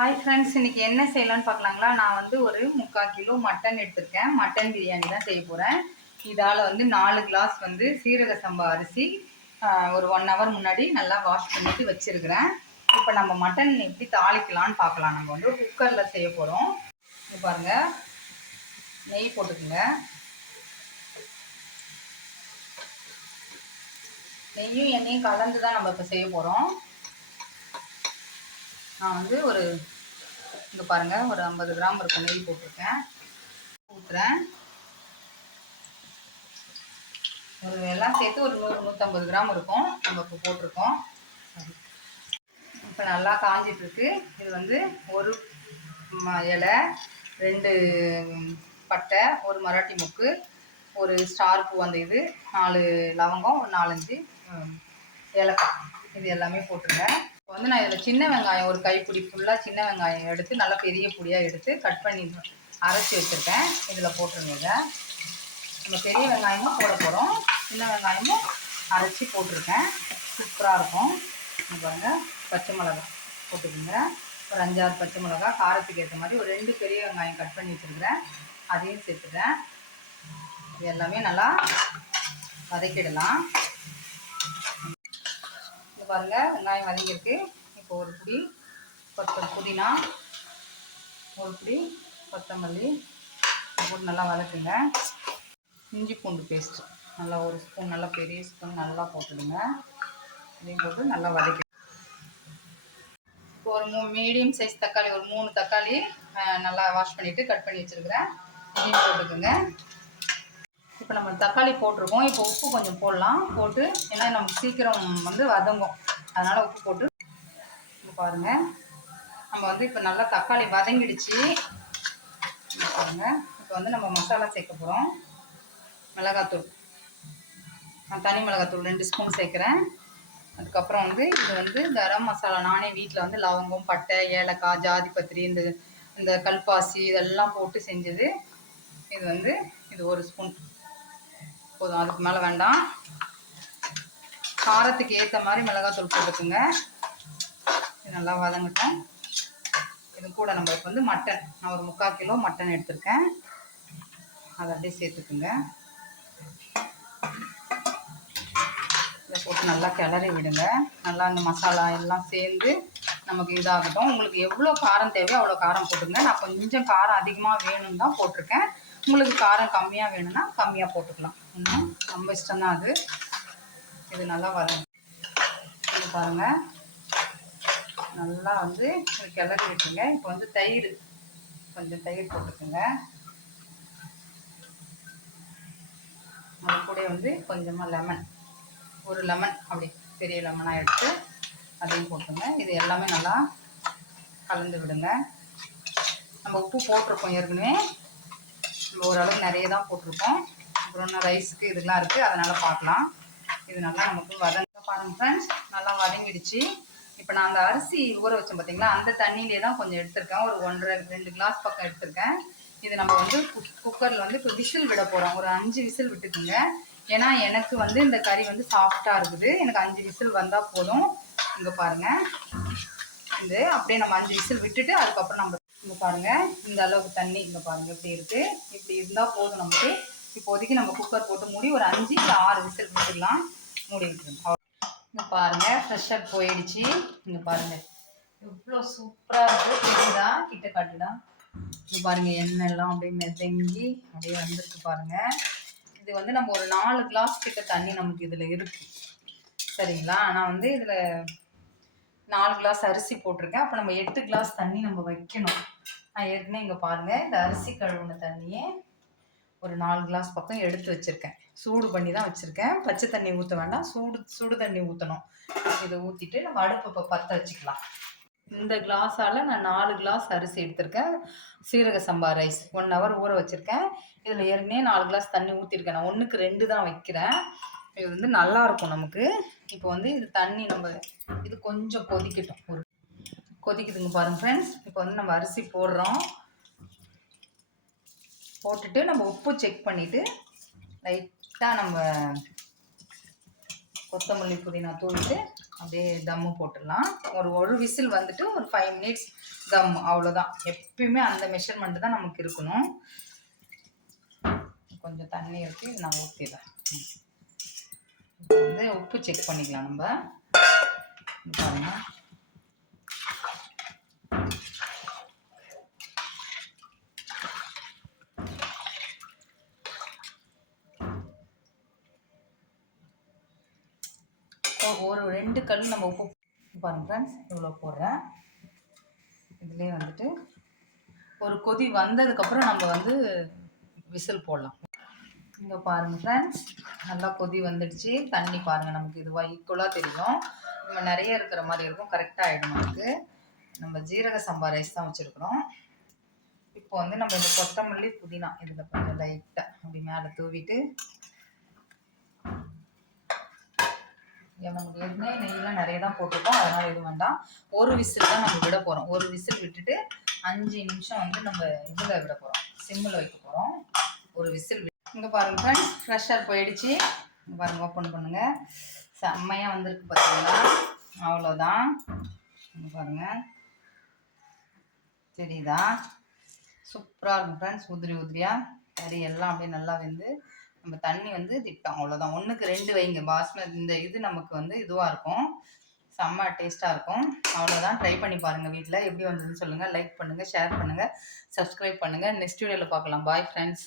Hi friends, இன்றைக்கி என்ன செய்யலான்னு பார்க்கலாங்களா. நான் வந்து ஒரு 3/4 கிலோ மட்டன் எடுத்திருக்கேன். மட்டன் பிரியாணி தான் செய்ய போகிறேன். இதால் வந்து 4 கிளாஸ் வந்து சீரக சம்பா அரிசி ஒரு 1 ஹவர் முன்னாடி நல்லா வாஷ் பண்ணிவிட்டு வச்சுருக்கிறேன். இப்போ நம்ம மட்டன் எப்படி தாளிக்கலான்னு பார்க்கலாம். நம்ம வந்து குக்கரில் செய்ய போகிறோம். இது பாருங்கள், நெய் போட்டுக்குங்க. நெய்யும் எண்ணெயும் கலந்து தான் நம்ம இப்போ செய்ய போகிறோம். நான் வந்து இங்கே பாருங்கள், ஒரு 50 கிராம் இருக்கும் நெய் போட்டிருக்கேன். ஊற்றுறேன். எல்லாம் சேர்த்து ஒரு 100-150 கிராம் இருக்கும். நம்ம இப்போ போட்டிருக்கோம். இப்போ நல்லா காஞ்சிட்ருக்கு. இது வந்து ஒரு இலை, 2 பட்டை, ஒரு மராட்டி மொக்கு, ஒரு ஸ்டார் பூ, அந்த இது 4 லவங்கம், ஒரு 4-5 ஏலக்காய், இது எல்லாமே போட்டுருங்க. இப்போ வந்து நான் இதில் சின்ன வெங்காயம் ஒரு கைப்பிடி ஃபுல்லாக சின்ன வெங்காயம் எடுத்து நல்லா பெரிய பொடியாக எடுத்து கட் பண்ணி அரைச்சி வச்சுருக்கேன். இதில் போட்டுருங்க. நம்ம பெரிய வெங்காயமும் போட போகிறோம், சின்ன வெங்காயமும் அரைச்சி போட்டிருக்கேன். சூப்பராக இருக்கும். பாருங்கள், பச்சை மிளகா போட்டுக்கோங்க. ஒரு 5-6 பச்சை மிளகா, காரத்துக்கு ஏற்ற மாதிரி ஒரு 2 பெரிய வெங்காயம் கட் பண்ணி வச்சுருக்கிறேன், அதையும் சேர்த்துக்கிறேன். இது எல்லாமே நல்லா வதக்கிடலாம். இது பாருங்கள், வெங்காயம் வதங்கியிருக்கு. இப்போ ஒரு பிடி புதினா, ஒரு பிடி கொத்தமல்லி போட்டு நல்லா வதக்குங்க. இஞ்சி பூண்டு பேஸ்ட்டு நல்லா ஒரு ஸ்பூன், நல்லா பெரிய ஸ்பூன் நல்லா போட்டுடுங்க. இதையும் போட்டு நல்லா வதக்கி, இப்போ ஒரு மீடியம் சைஸ் தக்காளி, ஒரு 3 தக்காளி நல்லா வாஷ் பண்ணிவிட்டு கட் பண்ணி வச்சுருக்கிறேன், இதையும் போட்டுக்குங்க. இப்போ நம்ம தக்காளி போட்டிருக்கோம். இப்போ உப்பு கொஞ்சம் போடலாம். போட்டு, ஏன்னா நமக்கு சீக்கிரம் வந்து வதங்கும், அதனால் உப்பு போட்டு. இப்போ பாருங்கள், நம்ம வந்து இப்போ நல்லா தக்காளி வதங்கிடுச்சு. பாருங்கள், இப்போ வந்து நம்ம மசாலா சேர்க்க போகிறோம். மிளகாத்தூள், நான் தனி மிளகாத்தூள் 2 ஸ்பூன் சேர்க்குறேன். அதுக்கப்புறம் வந்து இது வந்து கரம் மசாலா, நானே வீட்டில் வந்து லவங்கம், பட்டை, ஏலக்காய், ஜாதிபத்திரி, இந்த கல்பாசி இதெல்லாம் போட்டு செஞ்சது. இது வந்து இது 1 ஸ்பூன் போதும், அதுக்கு மேலே வேண்டாம். காரத்துக்கு ஏற்ற மாதிரி மிளகாத்தூள் போட்டுக்குங்க. இது நல்லா வதங்கட்டும். இது கூட நம்ம இப்போ வந்து மட்டன், நான் ஒரு 3/4 கிலோ மட்டன் எடுத்திருக்கேன், அதை அப்படியே சேர்த்துக்குங்க. இதை போட்டு நல்லா கிளறி விடுங்க. நல்லா அந்த மசாலா எல்லாம் சேர்ந்து நமக்கு இதாகட்டும். உங்களுக்கு எவ்வளோ காரம் தேவையோ அவ்வளோ காரம் போட்டுங்க. நான் கொஞ்சம் காரம் அதிகமாக வேணும்னு தான் போட்டிருக்கேன். உங்களுக்கு காரம் கம்மியாக வேணும்னா கம்மியாக போட்டுக்கலாம். இன்னும் நம்ம இஷ்டம்தான் அது. இது நல்லா வரும். இது பாருங்கள், நல்லா வந்து கிளறி விட்டுருங்க. இப்போ வந்து தயிர், கொஞ்சம் தயிர் போட்டுக்குங்க. அது கூட வந்து கொஞ்சமாக லெமன், ஒரு லெமன் அப்படி பெரிய லெமனாக எடுத்து அதையும் போட்டுங்க. இது எல்லாமே நல்லா கலந்து விடுங்க. நம்ம உப்பு போட்டிருக்கோம் ஏற்கனவே, நம்ம ஓரளவு நிறைய தான் போட்டிருக்கோம். அப்புறம் இன்னும் ரைஸுக்கு இதெல்லாம் இருக்குது, அதனால் பார்க்கலாம். இது நல்லா நமக்கு வதங்க பாருங்கள் ஃப்ரெண்ட்ஸ், நல்லா வதங்கிடுச்சு. இப்போ நான் அந்த அரிசி ஊற வச்சேன் பார்த்தீங்களா, அந்த தண்ணியிலே தான் கொஞ்சம் எடுத்திருக்கேன். ஒரு 1.5-2 கிளாஸ் பக்கம் எடுத்திருக்கேன். இது நம்ம வந்து குக்கரில் வந்து இப்போ விசில் விட போகிறோம். ஒரு 5 விசில் விட்டுக்குங்க. ஏன்னா எனக்கு வந்து இந்த கறி வந்து சாஃப்டாக இருக்குது. எனக்கு 5 விசில் வந்தால் போதும். இங்கே பாருங்கள், இது அப்படியே நம்ம 5 விசில் விட்டுட்டு அதுக்கப்புறம் நம்ம இங்கே பாருங்கள், இந்த அளவுக்கு தண்ணி இங்கே பாருங்கள் எப்படி இருக்குது. இப்படி இருந்தால் போதும் நமக்கு. இப்போதைக்கு நம்ம குக்கர் போட்டு மூடி ஒரு 5-6 விசில் விட்டுடலாம். மூடி விட்டுருங்க. இங்கே பாருங்கள், ஃப்ரெஷ்ஷாக போயிடுச்சு. இங்கே பாருங்கள் எவ்வளோ சூப்பராக இருக்குது. தெரியுதா? கிட்ட காட்டுடா. இங்கே பாருங்கள், எண்ணெய் எல்லாம் அப்படியே மெதங்கி அப்படியே வந்துருக்கு பாருங்கள். இது வந்து நம்ம ஒரு 4 கிளாஸ் கிட்ட தண்ணி நமக்கு இதில் இருக்குது, சரிங்களா. நான் வந்து இதில் 4 கிளாஸ் அரிசி போட்டிருக்கேன். அப்போ நம்ம 8 கிளாஸ் தண்ணி நம்ம வைக்கணும். நான் ஏற்கனவே இங்கே பாருங்கள், இந்த அரிசி கழுவுன தண்ணியே ஒரு 4 கிளாஸ் பக்கம் எடுத்து வச்சுருக்கேன். சூடு பண்ணி தான் வச்சுருக்கேன். பச்சை தண்ணி ஊற்ற வேண்டாம், சுடு தண்ணி ஊற்றணும். இதை ஊற்றிட்டு நம்ம அடுப்பு இப்போ பற்ற வச்சுக்கலாம். இந்த கிளாஸால் நான் 4 கிளாஸ் அரிசி எடுத்திருக்கேன். சீரக சம்பா ரைஸ் 1 ஹவர் ஊற வச்சுருக்கேன். இதில் ஏற்கனவே 4 கிளாஸ் தண்ணி ஊற்றிருக்கேன். நான் 1க்கு 2 தான் வைக்கிறேன். இது வந்து நல்லாயிருக்கும் நமக்கு. இப்போ வந்து இது தண்ணி நம்ம இது கொஞ்சம் கொதிக்கட்டும். கொதிக்குதுங்க பாருங்கள் ஃப்ரெண்ட்ஸ். இப்போ வந்து நம்ம அரிசி போடுறோம். போட்டுட்டு நம்ம உப்பு செக் பண்ணிவிட்டு லைட்டாக நம்ம கொத்தமல்லி புதினா தூவிட்டு அப்படியே தம்மு போட்டுடலாம். ஒரு விசில் வந்துட்டு ஒரு 5 மினிட்ஸ் தம், அவ்வளோதான். எப்பயுமே அந்த மெஷர்மெண்ட் தான் நமக்கு இருக்கணும். கொஞ்சம் தண்ணி இருக்குது, இது நான் ஊற்றிடுறேன். இப்போ வந்து உப்பு செக் பண்ணிக்கலாம் நம்ம. பாருங்க, ஒரு 2 கல் நம்ம உப்பு பாருங்க ஃப்ரெண்ட்ஸ், இவ்வளோ போடுறேன். இதுலேயே வந்துட்டு ஒரு கொதி வந்ததுக்கப்புறம் நம்ம வந்து விசில் போடலாம். இங்கே பாருங்கள் ஃப்ரெண்ட்ஸ், நல்லா கொதி வந்துடுச்சு. தண்ணி பாருங்கள், நமக்கு இதுவாக ஈக்குவலாக தெரியும். நம்ம நிறைய இருக்கிற மாதிரி இருக்கும், கரெக்டாக ஆகிடும் நமக்கு. நம்ம ஜீரக சம்பா ரைஸ் தான் வச்சுருக்குறோம். இப்போ வந்து நம்ம இந்த கொத்தமல்லி புதினா இதில் கொஞ்சம் லைட்டாக அப்படி மேலே தூவிட்டு, நமக்கு எண்ணெய் நெய்யெலாம் நிறைய தான் போட்டிருக்கோம், அதனால் எதுவும் வேண்டாம். ஒரு விசில் தான் நம்ம விட போகிறோம். ஒரு விசில் விட்டுட்டு 5 நிமிஷம் வந்து நம்ம இதில் விட போகிறோம், சிம்மில் வைக்க போகிறோம். ஒரு விசில். இங்கே பாருங்கள் ஃப்ரெண்ட்ஸ், ஃப்ரெஷ்ஷாக போயிடுச்சு. இங்கே பாருங்கள், ஓப்பன் பண்ணுங்கள். செம்மையாக வந்திருக்கு பார்த்தீங்களா? அவ்வளோதான். இங்கே பாருங்கள், தெரியுதா? சூப்பராக இருக்கும் ஃப்ரெண்ட்ஸ். உதிரி உதிரியாக கறி எல்லாம் அப்படியே நல்லா வெந்து, நம்ம தண்ணி வந்து திட்டோம், அவ்வளோதான். 1க்கு 2 வைங்க. பாஸ்மதி இந்த இது நமக்கு வந்து இதுவாக இருக்கும், செம்ம டேஸ்ட்டாக இருக்கும். அவ்வளோதான். ட்ரை பண்ணி பாருங்கள் வீட்டில். எப்படி வந்ததுன்னு சொல்லுங்கள். லைக் பண்ணுங்கள், ஷேர் பண்ணுங்கள், சப்ஸ்கிரைப் பண்ணுங்கள். நெக்ஸ்ட் வீடியோவில் பார்க்கலாம். Bye friends.